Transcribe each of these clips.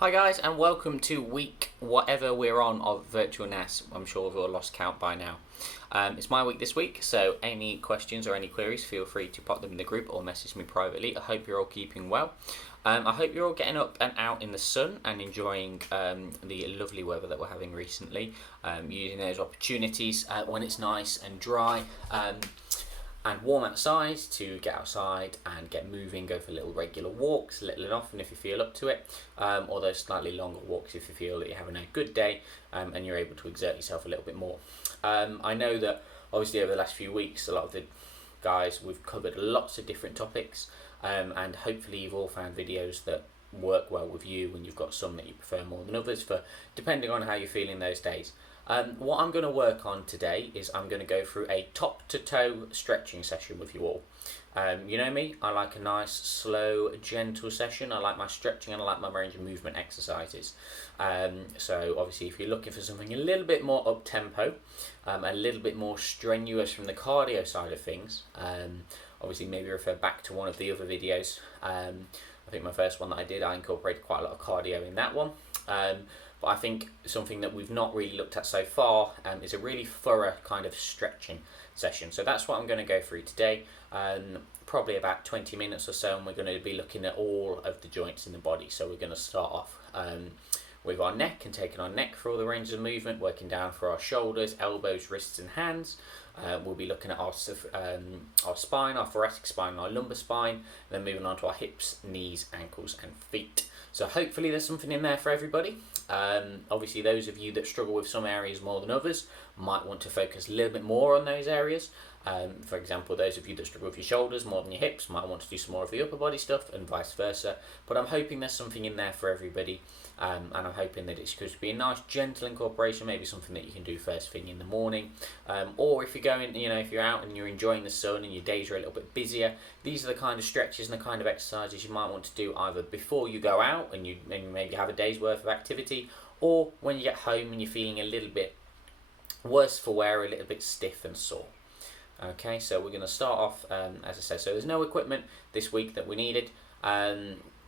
Hi guys, and welcome to week whatever we're on of Virtual NAS. I'm sure we've all lost count by now. It's my week this week, so any questions or any queries, feel free to pop them in the group or message me privately. I hope you're all keeping well. I hope you're all getting up and out in the sun and enjoying the lovely weather that we're having recently, using those opportunities when it's nice and dry. And warm outside to get outside and get moving, go for little regular walks, little and often if you feel up to it, or those slightly longer walks if you feel that you're having a good day and you're able to exert yourself a little bit more. I know that obviously over the last few weeks, a lot of the guys, we've covered lots of different topics, and hopefully you've all found videos that work well with you, and you've got some that you prefer more than others for depending on how you're feeling those days. What I'm going to work on today is I'm going to go through a top to toe stretching session with you all. You know me, I like a nice, slow, gentle session. I like my stretching and I like my range of movement exercises. So obviously if you're looking for something a little bit more up tempo, a little bit more strenuous from the cardio side of things, obviously maybe refer back to one of the other videos. I think my first one that I did, I incorporated quite a lot of cardio in that one. But I think something that we've not really looked at so far is a really thorough kind of stretching session. So that's what I'm going to go through today, probably about 20 minutes or so, and we're going to be looking at all of the joints in the body. So we're going to start off with our neck and taking our neck for all the ranges of movement, working down for our shoulders, elbows, wrists and hands. We'll be looking at our spine, our thoracic spine, our lumbar spine, then moving on to our hips, knees, ankles and feet. So hopefully there's something in there for everybody. Obviously those of you that struggle with some areas more than others might want to focus a little bit more on those areas. For example, those of you that struggle with your shoulders more than your hips might want to do some more of the upper body stuff and vice versa. But I'm hoping there's something in there for everybody. And I'm hoping that it's going to be a nice gentle incorporation, maybe something that you can do first thing in the morning. Or if you're going, if you're out and you're enjoying the sun and your days are a little bit busier, these are the kind of stretches and the kind of exercises you might want to do either before you go out and you maybe have a day's worth of activity, or when you get home and you're feeling a little bit worse for wear, a little bit stiff and sore. Okay, so we're going to start off, as I said, so there's no equipment this week that we needed.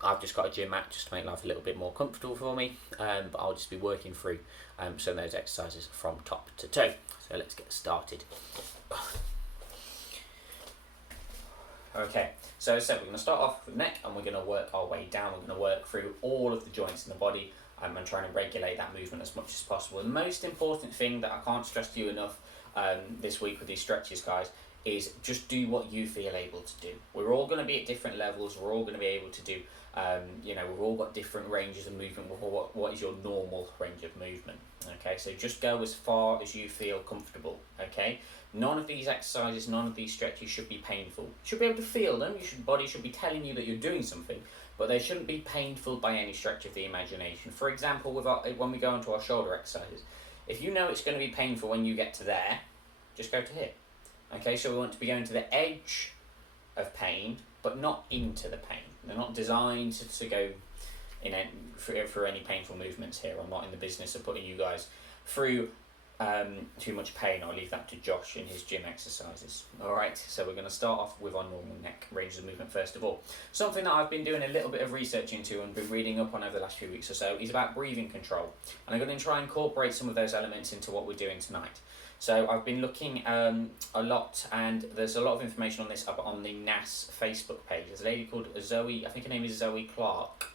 I've just got a gym mat just to make life a little bit more comfortable for me, but I'll just be working through some of those exercises from top to toe. So let's get started. Okay, so as I said, we're going to start off with neck and we're going to work our way down. We're going to work through all of the joints in the body and trying to regulate that movement as much as possible. The most important thing that I can't stress to you enough this week with these stretches, guys, is just do what you feel able to do. We're all going to be at different levels. We're all going to be able to do, we've all got different ranges of movement. What is your normal range of movement? Okay, so just go as far as you feel comfortable. Okay, none of these exercises, none of these stretches should be painful. You should be able to feel them. Body should be telling you that you're doing something, but they shouldn't be painful by any stretch of the imagination. For example, when we go into our shoulder exercises, if you know it's going to be painful when you get to there, just go to here. Okay, so we want to be going to the edge of pain, but not into the pain. They're not designed to go for any painful movements here. I'm not in the business of putting you guys through too much pain. I'll leave that to Josh in his gym exercises. Alright, so we're going to start off with our normal neck ranges of movement first of all. Something that I've been doing a little bit of research into and been reading up on over the last few weeks or so is about breathing control. And I'm going to try and incorporate some of those elements into what we're doing tonight. So I've been looking a lot, and there's a lot of information on this up on the NAS Facebook page. There's a lady called Zoe, I think her name is Zoe Clark.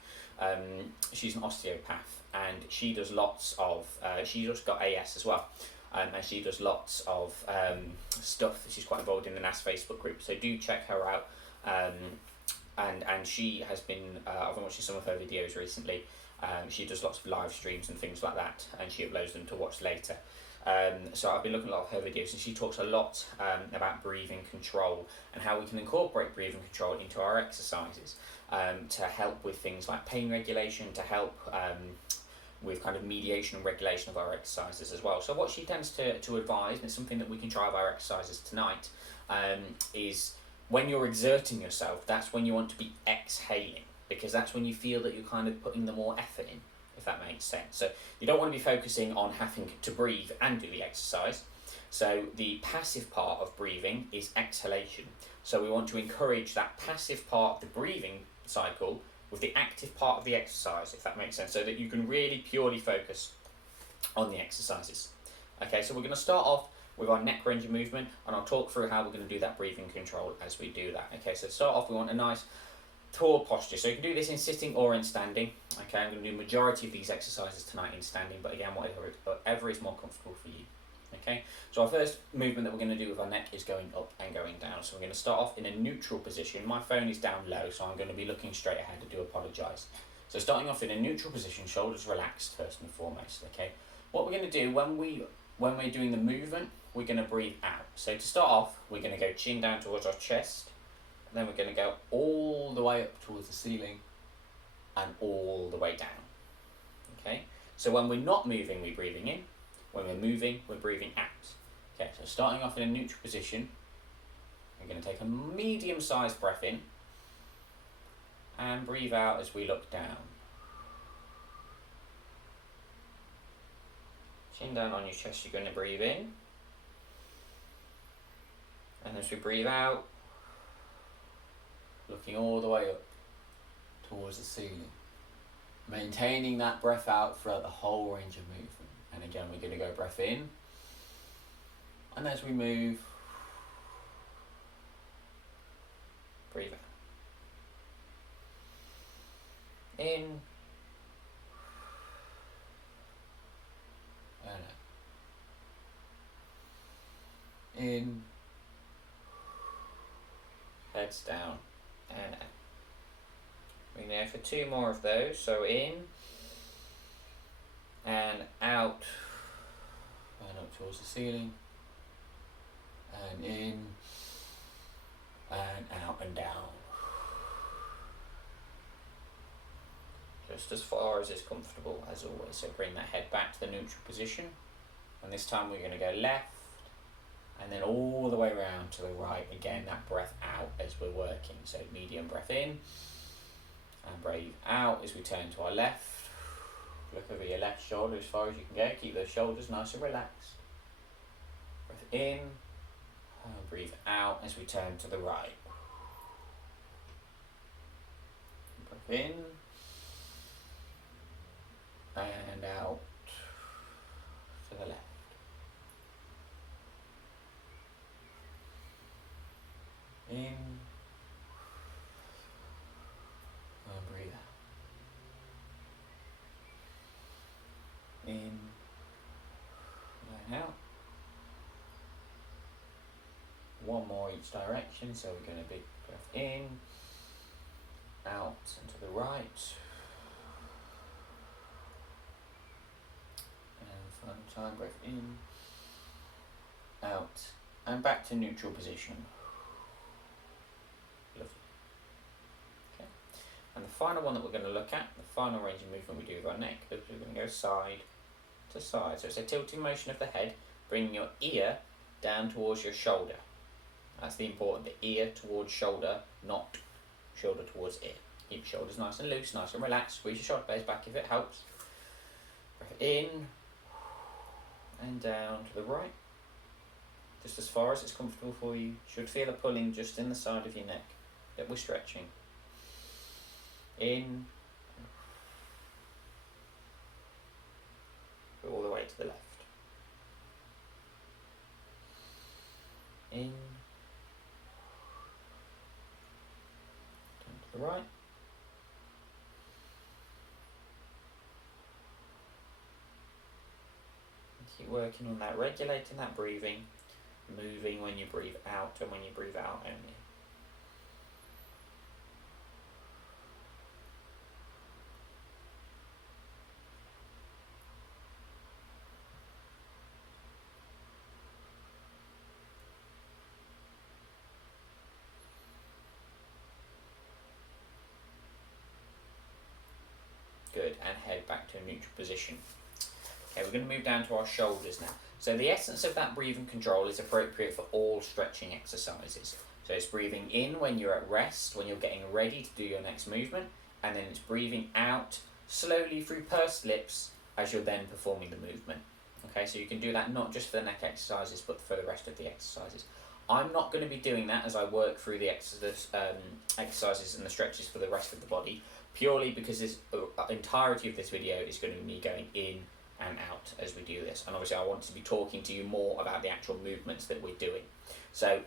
She's an osteopath, and she does lots of, she's just got AS as well, and she does lots of stuff. She's quite involved in the NAS Facebook group, so do check her out. And she has been, I've been watching some of her videos recently. She does lots of live streams and things like that, and she uploads them to watch later. So I've been looking at a lot of her videos, and she talks a lot about breathing control and how we can incorporate breathing control into our exercises to help with things like pain regulation, to help with kind of mediation and regulation of our exercises as well. So what she tends to advise, and it's something that we can try with our exercises tonight, is when you're exerting yourself, that's when you want to be exhaling, because that's when you feel that you're kind of putting the more effort in, if that makes sense. So you don't want to be focusing on having to breathe and do the exercise. So the passive part of breathing is exhalation. So we want to encourage that passive part of the breathing cycle with the active part of the exercise, if that makes sense, so that you can really purely focus on the exercises. Okay, so we're going to start off with our neck range of movement, and I'll talk through how we're going to do that breathing control as we do that. Okay, so to start off, we want a nice tall posture. So you can do this in sitting or in standing. Okay, I'm going to do the majority of these exercises tonight in standing, but again, whatever is more comfortable for you. Okay, so our first movement that we're going to do with our neck is going up and going down. So we're going to start off in a neutral position. My phone is down low, so I'm going to be looking straight ahead. I do apologise. So starting off in a neutral position, shoulders relaxed first and foremost. Okay, what we're going to do when we're doing the movement, we're going to breathe out. So to start off, we're going to go chin down towards our chest, and then we're going to go all the way up towards the ceiling and all the way down. Okay, so when we're not moving, we're breathing in. When we're moving, we're breathing out. Okay, so starting off in a neutral position, we're going to take a medium-sized breath in and breathe out as we look down. Chin down on your chest, you're going to breathe in. And as we breathe out, looking all the way up towards the ceiling. Maintaining that breath out throughout the whole range of movement. And again, we're going to go breath in. And as we move, breathe out. In. And out. In. Heads down and out. We're going to go for 2 more of those. So in and out and up towards the ceiling, and in and out and down. Just as far as is comfortable as always. So bring that head back to the neutral position, and this time we're going to go left and then all the way around to the right. Again, that breath out as we're working. So medium breath in and breathe out as we turn to our left. Look over your left shoulder as far as you can go. Keep those shoulders nice and relaxed. Breath in and breathe out as we turn to the right. Breath in and out to the left. In and breathe out. In and out. One more each direction, so we're going to big breath in, out and to the right, and final time, breath in, out, and back to neutral position. Lovely. Okay. And the final one that we're going to look at, the final range of movement we do with our neck, is we're going to go side to side. So it's a tilting motion of the head, bringing your ear down towards your shoulder. That's the important, the ear towards shoulder, not shoulder towards ear. Keep your shoulders nice and loose, nice and relaxed. Squeeze your shoulder blades back if it helps. Breath in and down to the right. Just as far as it's comfortable for you. Should feel a pulling just in the side of your neck that we're stretching. In. All the way to the left. In. Turn to the right. Keep working on that, regulating that breathing, moving when you breathe out and when you breathe out only. Good, and head back to a neutral position. Okay, we're going to move down to our shoulders now. So the essence of that breathing control is appropriate for all stretching exercises. So it's breathing in when you're at rest, when you're getting ready to do your next movement, and then it's breathing out slowly through pursed lips as you're then performing the movement. Okay, so you can do that not just for the neck exercises, but for the rest of the exercises. I'm not going to be doing that as I work through the exercises and the stretches for the rest of the body. purely because this entirety of this video is going to be me going in and out as we do this, and obviously I want to be talking to you more about the actual movements that we're doing. So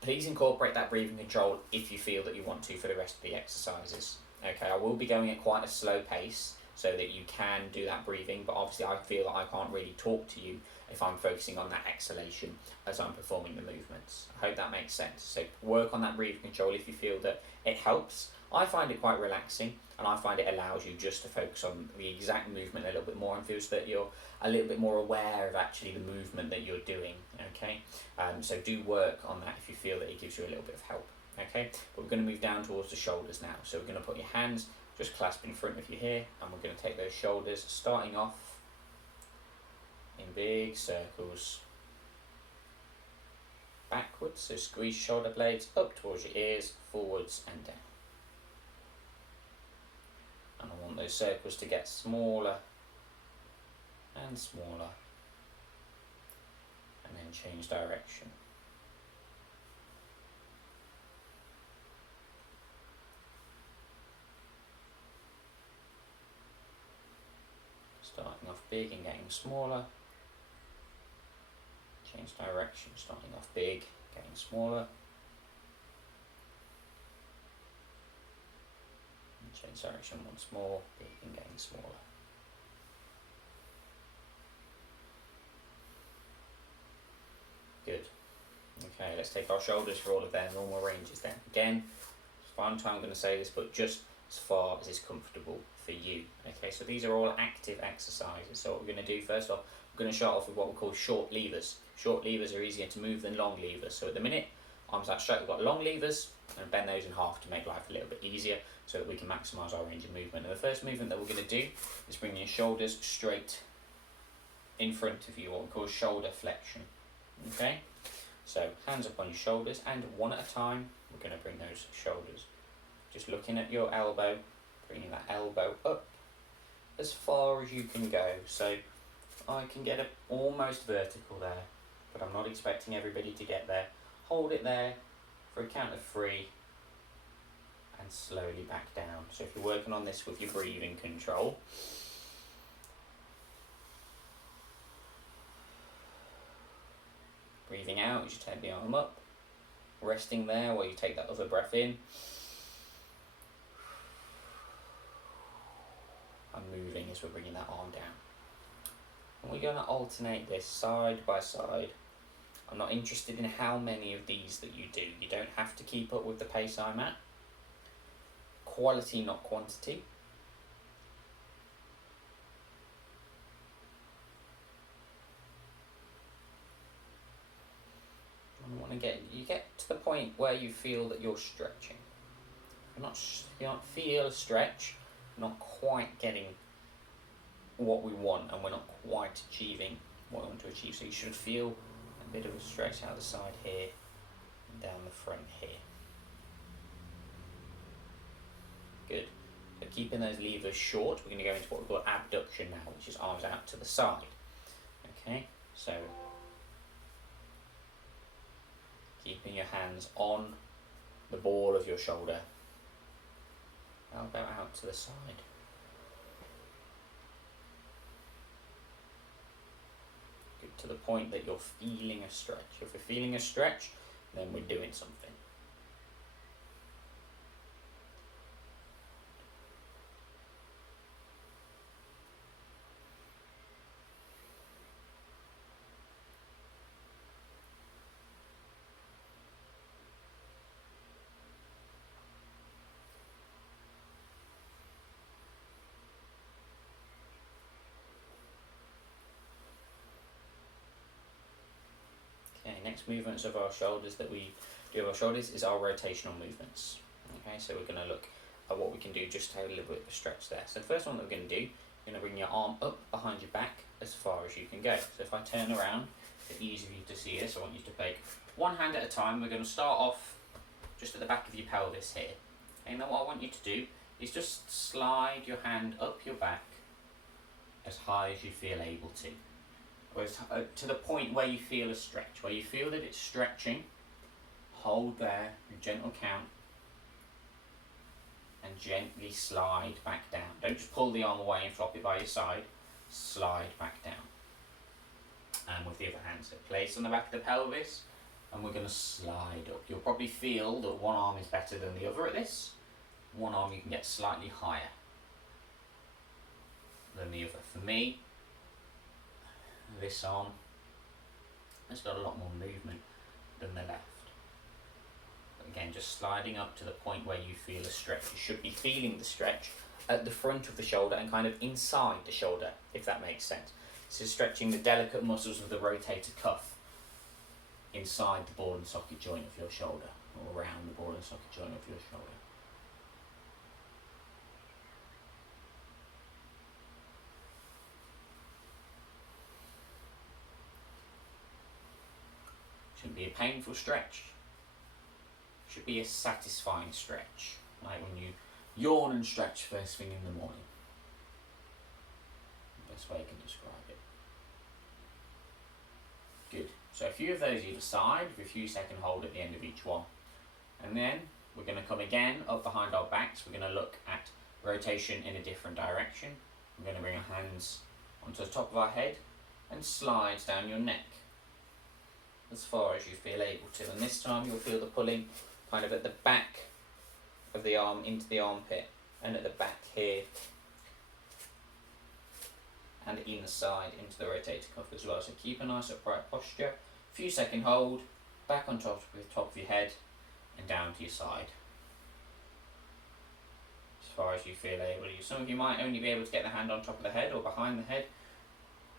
please incorporate that breathing control if you feel that you want to for the rest of the exercises. Okay, I will be going at quite a slow pace so that you can do that breathing, but obviously I feel that I can't really talk to you if I'm focusing on that exhalation as I'm performing the movements. I hope that makes sense. So work on that breathing control if you feel that it helps. I find it quite relaxing, and I find it allows you just to focus on the exact movement a little bit more and feels that you're a little bit more aware of actually the movement that you're doing, okay? So do work on that if you feel that it gives you a little bit of help, okay? But we're going to move down towards the shoulders now. So we're going to put your hands just clasped in front of you here, and we're going to take those shoulders, starting off in big circles backwards, so squeeze shoulder blades up towards your ears, forwards and down. And I want those circles to get smaller and smaller, and then change direction. Starting off big and getting smaller. Change direction, starting off big, getting smaller. And change direction once more, big and getting smaller. Good. Okay, let's take our shoulders for all of their normal ranges then. Again, one time I'm going to say this, but just as far as is comfortable for you. Okay, so these are all active exercises. So what we're going to do first off, we're going to start off with what we call short levers. Short levers are easier to move than long levers. So at the minute, arms out straight, we've got long levers, and bend those in half to make life a little bit easier so that we can maximise our range of movement. And the first movement that we're going to do is bring your shoulders straight in front of you, what we call shoulder flexion. Okay, so hands up on your shoulders, and one at a time, we're going to bring those shoulders. Just looking at your elbow, bringing that elbow up as far as you can go. So I can get it almost vertical there, but I'm not expecting everybody to get there. Hold it there for a count of 3 and slowly back down. So if you're working on this with your breathing control, breathing out as you take the arm up, resting there while you take that other breath in, and moving as we're bringing that arm down. And we're going to alternate this side by side. I'm not interested in how many of these that you do. You don't have to keep up with the pace I'm at. Quality, not quantity. I want to get to the point where you feel that you're stretching. You don't feel a stretch, not quite getting what we want, and we're not quite achieving what we want to achieve. So you should feel a bit of a stretch out the side here and down the front here. Good. So keeping those levers short, we're going to go into what we call abduction now, which is arms out to the side. Okay, so keeping your hands on the ball of your shoulder, elbow out to the side. Good, to the point that you're feeling a stretch. If we're feeling a stretch, then we're doing something. Next movements of our shoulders that we do of our shoulders is our rotational movements. Okay, so we're going to look at what we can do just to have a little bit of a stretch there. So the first one that we're going to do, you're going to bring your arm up behind your back as far as you can go. So if I turn around, it's easy for you to see this. I want you to take one hand at a time. We're going to start off just at the back of your pelvis here. And then what I want you to do is just slide your hand up your back as high as you feel able to. To the point where you feel a stretch, where you feel that it's stretching, hold there, a gentle count, and gently slide back down. Don't just pull the arm away and flop it by your side. Slide back down. And with the other hand, so place on the back of the pelvis, and we're going to slide up. You'll probably feel that one arm is better than the other at this. One arm you can get slightly higher than the other. For me, this arm has got a lot more movement than the left. But again, just sliding up to the point where you feel a stretch. You should be feeling the stretch at the front of the shoulder and kind of inside the shoulder, if that makes sense. This is stretching the delicate muscles of the rotator cuff inside the ball and socket joint of your shoulder, or around the ball and socket joint of your shoulder. Shouldn't be a painful stretch. Should be a satisfying stretch, like when you yawn and stretch first thing in the morning. Best way I can describe it. Good. So a few of those either side with a few second hold at the end of each one. And then we're going to come again up behind our backs. We're going to look at rotation in a different direction. We're going to bring our hands onto the top of our head and slide down your neck as far as you feel able to. And this time you'll feel the pulling kind of at the back of the arm into the armpit, and at the back here, and inner side into the rotator cuff as well. So keep a nice upright posture, few second hold, back on top of your head and down to your side as far as you feel able to. Some of you might only be able to get the hand on top of the head or behind the head,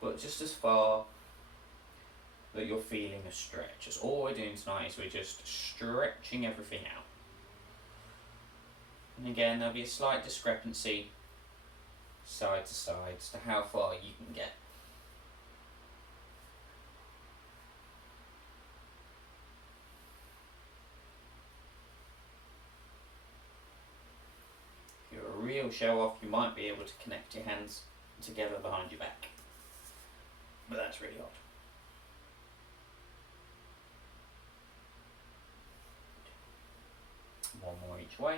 but just as far that you're feeling a stretch. That's all we're doing tonight, is we're just stretching everything out. And again, there'll be a slight discrepancy side to side as to how far you can get. If you're a real show off, you might be able to connect your hands together behind your back, but that's really odd. One more each way.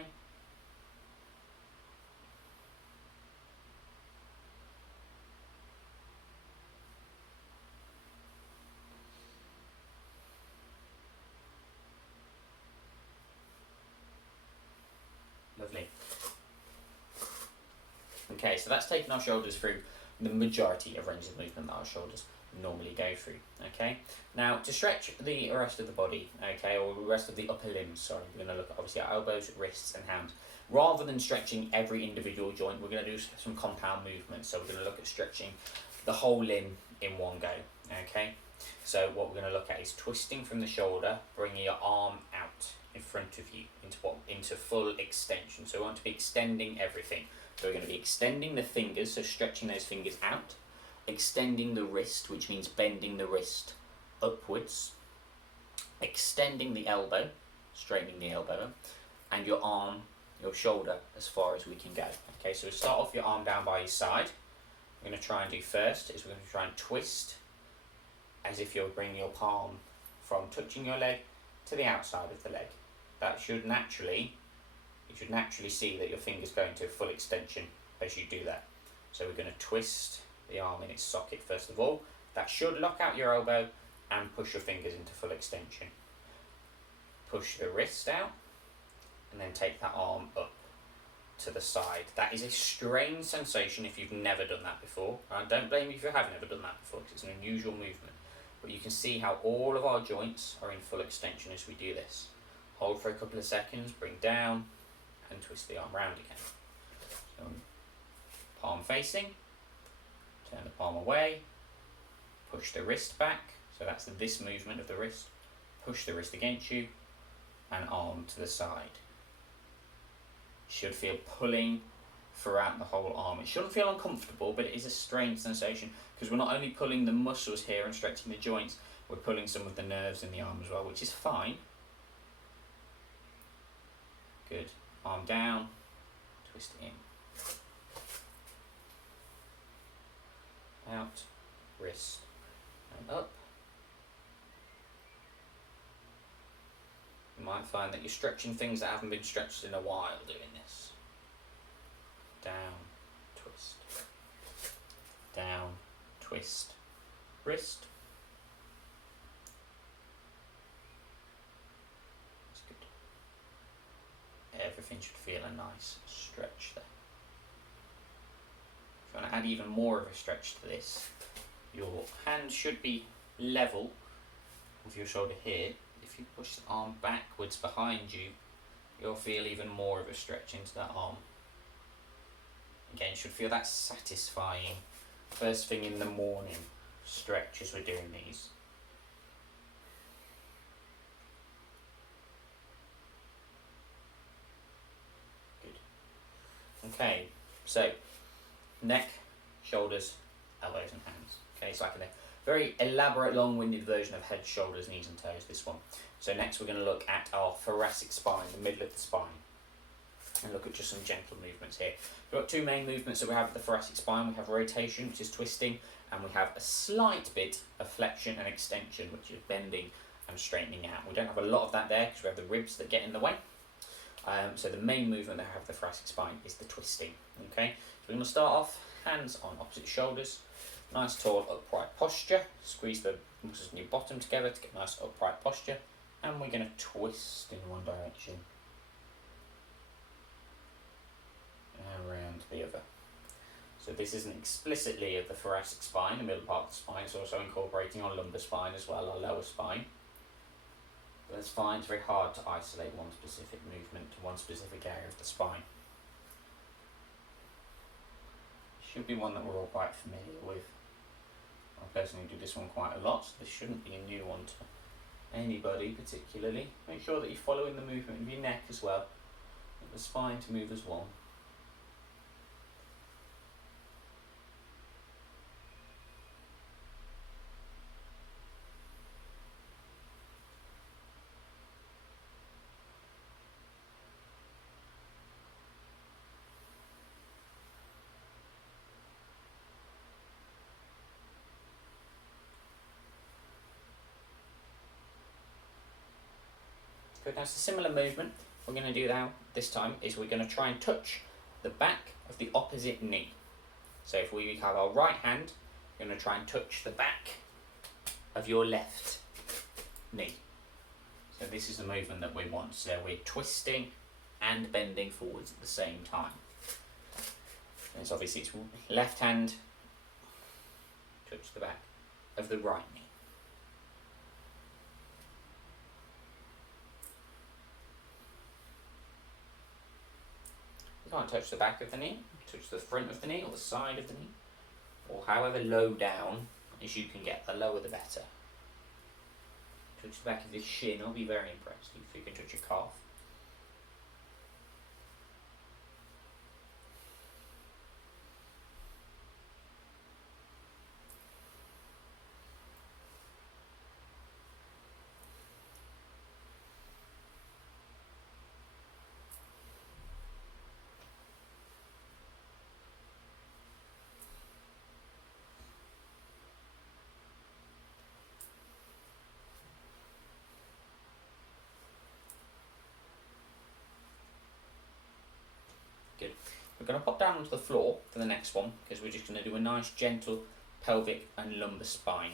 Lovely. Okay, so that's taken our shoulders through the majority of ranges of movement that our shoulders normally go through. Okay, now to stretch the rest of the body, okay, or the rest of the upper limbs, sorry, we're going to look at obviously our elbows, wrists and hands. Rather than stretching every individual joint, we're going to do some compound movements. So we're going to look at stretching the whole limb in one go. Okay, so what we're going to look at is twisting from the shoulder, bringing your arm out in front of you into full extension. So we want to be extending everything. So we're going to be extending the fingers, so stretching those fingers out, extending the wrist, which means bending the wrist upwards, extending the elbow, straightening the elbow, and your arm, your shoulder, as far as we can go. Okay, so we start off your arm down by your side. We're going to try and do first is we're going to try and twist as if you're bringing your palm from touching your leg to the outside of the leg. That should naturally, you should naturally see that your fingers go into full extension as you do that. So we're going to twist the arm in its socket first of all. That should lock out your elbow and push your fingers into full extension. Push the wrist out and then take that arm up to the side. That is a strange sensation if you've never done that before. I don't blame you if you have never done that before, because it's an unusual movement. But you can see how all of our joints are in full extension as we do this. Hold for a couple of seconds, bring down and twist the arm round again. So palm facing, turn the palm away, push the wrist back, so that's this movement of the wrist, push the wrist against you and arm to the side. Should feel pulling throughout the whole arm. It shouldn't feel uncomfortable, but it is a strange sensation because we're not only pulling the muscles here and stretching the joints, we're pulling some of the nerves in the arm as well, which is fine. Good. Arm down, twist in. Out, wrist, and up. You might find that you're stretching things that haven't been stretched in a while doing this. down, twist, down, twist, wrist. That's good. Everything should feel a nice stretch there. If you want to add even more of a stretch to this, your hand should be level with your shoulder here. If you push the arm backwards behind you, you'll feel even more of a stretch into that arm. Again, you should feel that satisfying first thing in the morning stretch as we're doing these. Good. Okay, so neck, shoulders, elbows and hands. Okay, so like a very elaborate, long-winded version of head, shoulders, knees and toes, this one. So next we're going to look at our thoracic spine, the middle of the spine, and look at just some gentle movements here. We've got two main movements that we have at the thoracic spine. We have rotation, which is twisting, and we have a slight bit of flexion and extension, which is bending and straightening out. We don't have a lot of that there because we have the ribs that get in the way. So the main movement that I have at the thoracic spine is the twisting. Okay, so we're going to start off, hands on opposite shoulders, nice tall upright posture, squeeze the muscles in your bottom together to get nice upright posture, and we're going to twist in one direction and around the other. So this isn't explicitly of the thoracic spine, the middle part of the spine, it's also incorporating our lumbar spine as well, our lower spine. But that's fine, it's very hard to isolate one specific movement to one specific area of the spine. Should be one that we're all quite familiar with. I personally do this one quite a lot, so this shouldn't be a new one to anybody particularly. Make sure that you're following the movement of your neck as well, and the spine to move as one. Good, now it's a similar movement. What we're going to do now, this time, is we're going to try and touch the back of the opposite knee. So if we have our right hand, we're going to try and touch the back of your left knee. So this is the movement that we want. So we're twisting and bending forwards at the same time. And so obviously it's left hand, touch the back of the right knee. You can't touch the back of the knee, touch the front of the knee or the side of the knee, or however low down as you can get, the lower the better. Touch the back of the shin, I'll be very impressed if you can touch your calf. Good. We're going to pop down onto the floor for the next one because we're just going to do a nice gentle pelvic and lumbar spine.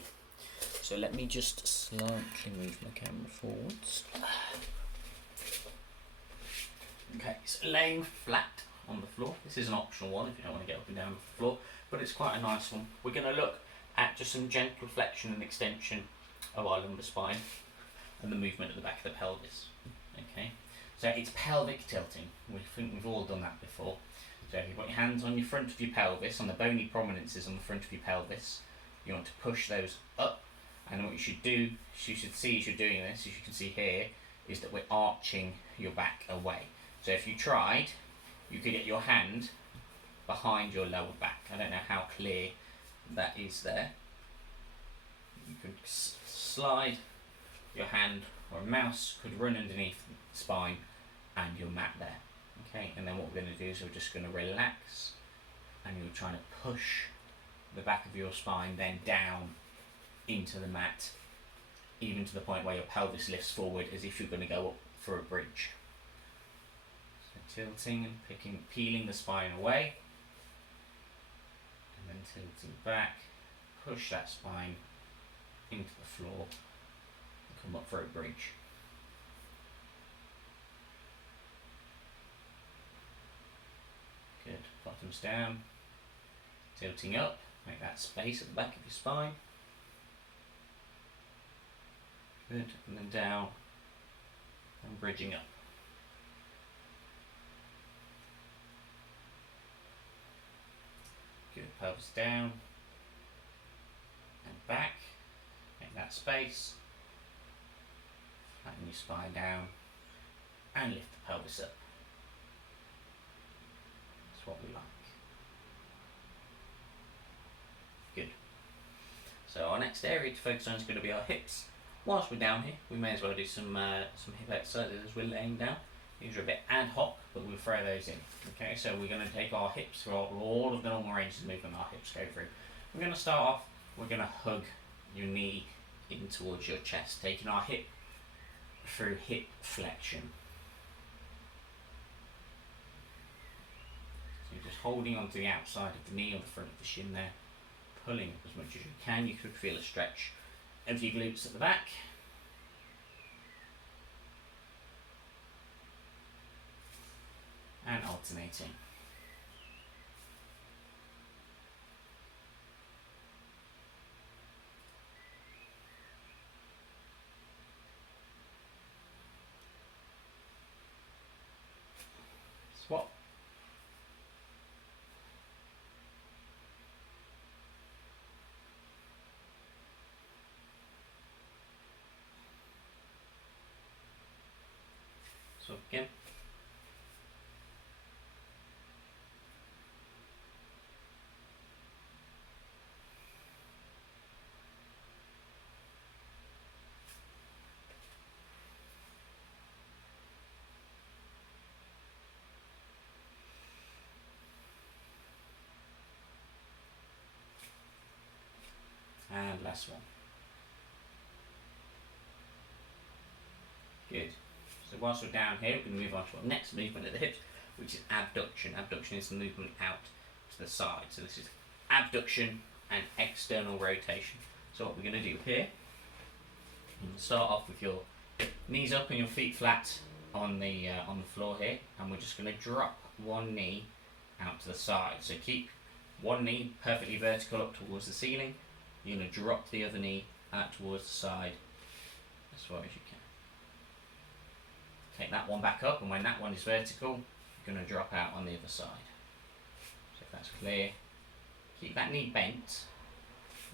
So let me just slightly move my camera forwards. Okay, so laying flat on the floor. This is an optional one if you don't want to get up and down the floor, but it's quite a nice one. We're going to look at just some gentle flexion and extension of our lumbar spine and the movement at the back of the pelvis. Okay. So it's pelvic tilting. We think we've all done that before. So you've got your hands on your front of your pelvis, on the bony prominences on the front of your pelvis. You want to push those up, and what you should do, you should see as you're doing this, as you can see here, is that we're arching your back away. So if you tried, you could get your hand behind your lower back. I don't know how clear that is there. You could slide your hand, or a mouse could run underneath the spine and your mat there. Okay, and then what we're going to do is we're just going to relax, and you're trying to push the back of your spine then down into the mat, even to the point where your pelvis lifts forward as if you're going to go up for a bridge. So tilting and peeling the spine away, and then tilting back, push that spine into the floor and come up for a bridge. Good, bottoms down, tilting up, make that space at the back of your spine. Good, and then down and bridging up. Good, pelvis down and back, make that space, flatten your spine down and lift the pelvis up. That's what we like. Good. So our next area to focus on is going to be our hips. Whilst we're down here, we may as well do some hip exercises as we're laying down. These are a bit ad hoc, but we'll throw those in. Okay, so we're going to take our hips through all of the normal ranges of movement our hips go through. We're going to start off, we're going to hug your knee in towards your chest, taking our hip through hip flexion. So you're just holding onto the outside of the knee or the front of the shin there, pulling up as much as you can. You could feel a stretch of your glutes at the back. And alternating. Swap. Swap again. And last one. Good. So whilst we're down here, we're going to move on to our next movement of the hips, which is abduction. Abduction is the movement out to the side. So this is abduction and external rotation. So what we're going to do here, you start off with your knees up and your feet flat on the floor here, and we're just going to drop one knee out to the side. So keep one knee perfectly vertical up towards the ceiling. You're going to drop the other knee out towards the side as far as you can. Take that one back up, and when that one is vertical, you're going to drop out on the other side. So if that's clear, keep that knee bent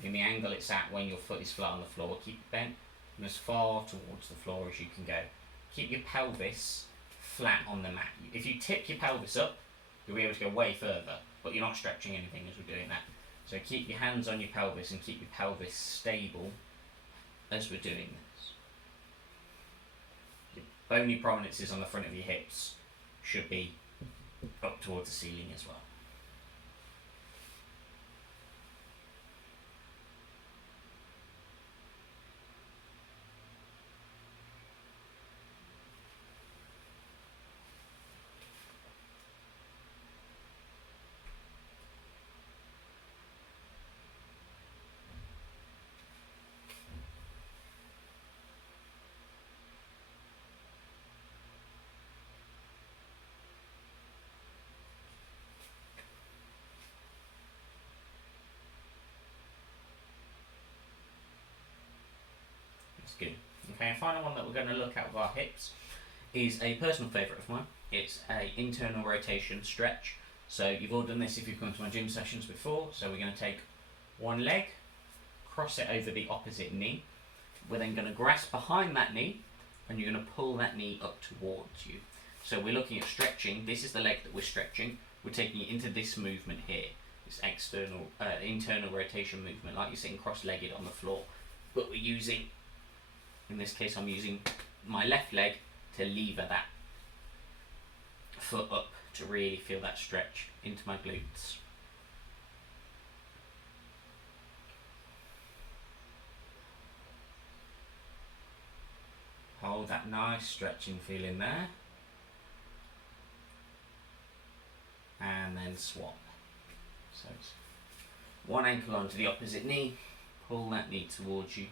in the angle it's at when your foot is flat on the floor. Keep it bent and as far towards the floor as you can go. Keep your pelvis flat on the mat. If you tip your pelvis up, you'll be able to go way further, but you're not stretching anything as we're doing that. So keep your hands on your pelvis and keep your pelvis stable as we're doing this. Your bony prominences on the front of your hips should be up towards the ceiling as well. Good. Okay, and final one that we're going to look at with our hips is a personal favourite of mine. It's a internal rotation stretch. So you've all done this if you've come to my gym sessions before. So we're going to take one leg, cross it over the opposite knee. We're then going to grasp behind that knee, and you're going to pull that knee up towards you. So we're looking at stretching. This is the leg that we're stretching. We're taking it into this movement here, this internal rotation movement, like you're sitting cross-legged on the floor. But we're using, in this case, I'm using my left leg to lever that foot up to really feel that stretch into my glutes. Hold that nice stretching feeling there. and then swap. So it's one ankle onto the opposite knee, pull that knee towards you.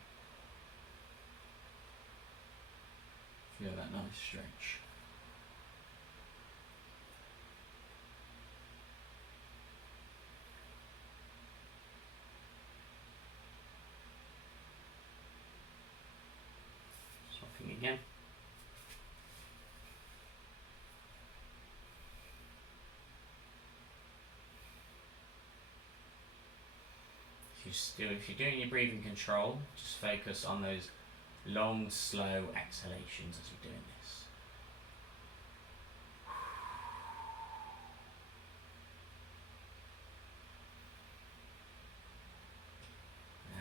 Feel that nice stretch. Swapping again. If you're doing your breathing control, just focus on those long, slow exhalations as you're doing this.